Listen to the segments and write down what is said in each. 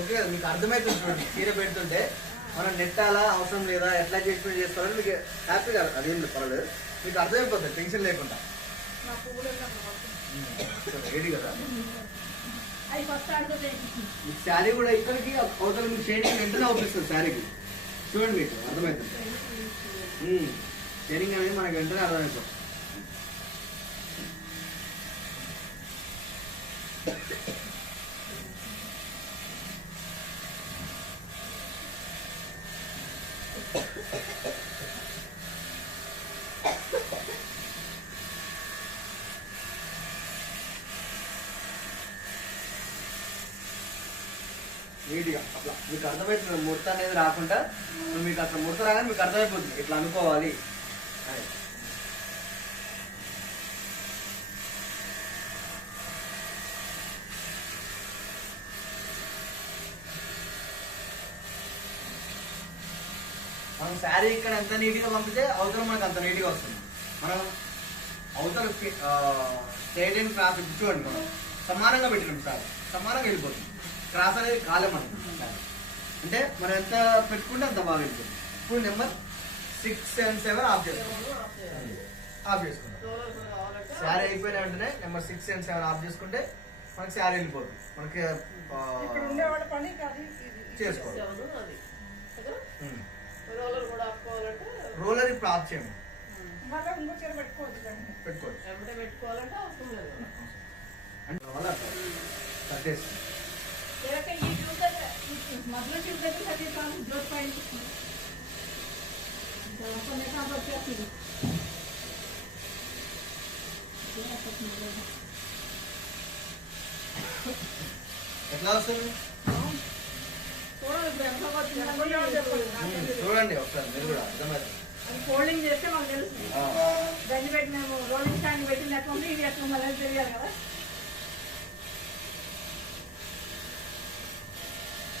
Okay మీకు అర్థమవుతుంది చూడండి. చీర పెడుతుంటే మనం నెట్టాలా అవసరం లేదా ఎట్లా అడ్జస్ట్మెంట్ చేసుకోవాలని మీకు హ్యాపీగా అదేం పర్వాలేదు, మీకు అర్థమైపోతుంది టెన్షన్ లేకుండా. రెడీ కదా మీకు శారీ కూడా ఇక్కడికి అవతల మీకు షేడింగ్ వెంటనే అవుపిస్తుంది శారీకి. చూడండి మీకు అర్థమవుతుంది. షేడింగ్ అనేది మనకి వెంటనే అర్థమైపోతుంది. నీట్గా అట్లా మీకు అర్థమవుతుంది. ముడత అనేది రాకుండా మీకు అట్లా ముడత రాగానే మీకు అర్థమైపోతుంది ఇట్లా అనుకోవాలి అని. మనం శారీ ఇక్కడ ఎంత నీట్గా పంపితే అవతల మనకు అంత నీట్గా వస్తుంది. మనం అవతల స్ట్రైట్ అండ్ క్రాస్ చూడండి, మనం సమానంగా పెట్టినాం సార్, సమానంగా వెళ్ళిపోతుంది. క్రాస్ అనేది కాలే మనం అంటే మనం ఎంత పెట్టుకుంటే అంత బాగా వెళ్ళిపోతుంది. ఇప్పుడు నెంబర్ 6 and 7 ఆఫ్ చేసుకుంటాం. శారీ అయిపోయిన వెంటనే నెంబర్ 6 and 7 ఆఫ్ చేసుకుంటే మనకి శారీ వెళ్ళిపోతుంది. మనకి చేసుకోవాలి. రోలర్ ఇప్పుడు ఆఫ్ చేయండి, పెట్టుకోవచ్చు అంటే వల్ల కట్టేసి ఎట్లా వస్తుంది చూడండి ఒకసారి మీరు కూడా అర్థమవుతుంది. ఫోల్డింగ్ చేస్తే మాకు తెలుసు. దాన్ని పెట్టి మేము రోలింగ్ స్టాండ్ పెట్టిన ఎట్లా ఉంది, ఇది ఎట్లా ఉందని తెలియాలి కదా.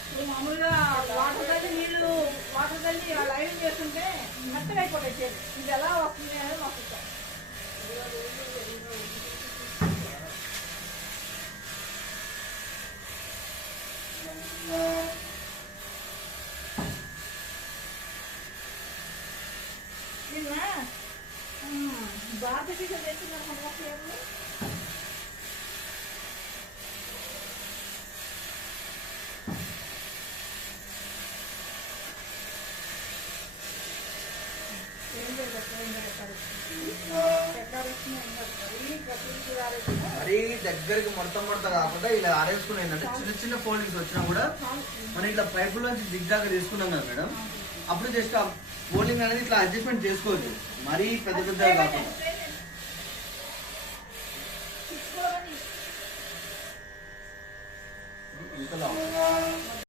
ఇప్పుడు మామూలుగా వాటర్ తల్లి లైన్ చేస్తుంటే మెత్తగా అయిపోతాయి చేతి. ఇది ఎలా వస్తుంది అనేది మాకు నిన్న బాధకి తెచ్చిందని సమస్యలు మరీ దగ్గరికి ముడత కాకుండా ఇలా ఆరేసుకుని ఏంటంటే చిన్న చిన్న ఫోల్డింగ్స్ వచ్చినా కూడా మనం ఇట్లా పైపుల నుంచి దిగ్దాగా తీసుకున్నాం కదా మేడం, అప్పుడు జస్ట్ ఆ ఫోల్డింగ్ అనేది ఇట్లా అడ్జస్ట్మెంట్ చేసుకోవచ్చు. మరీ పెద్ద పెద్దగా కాకుండా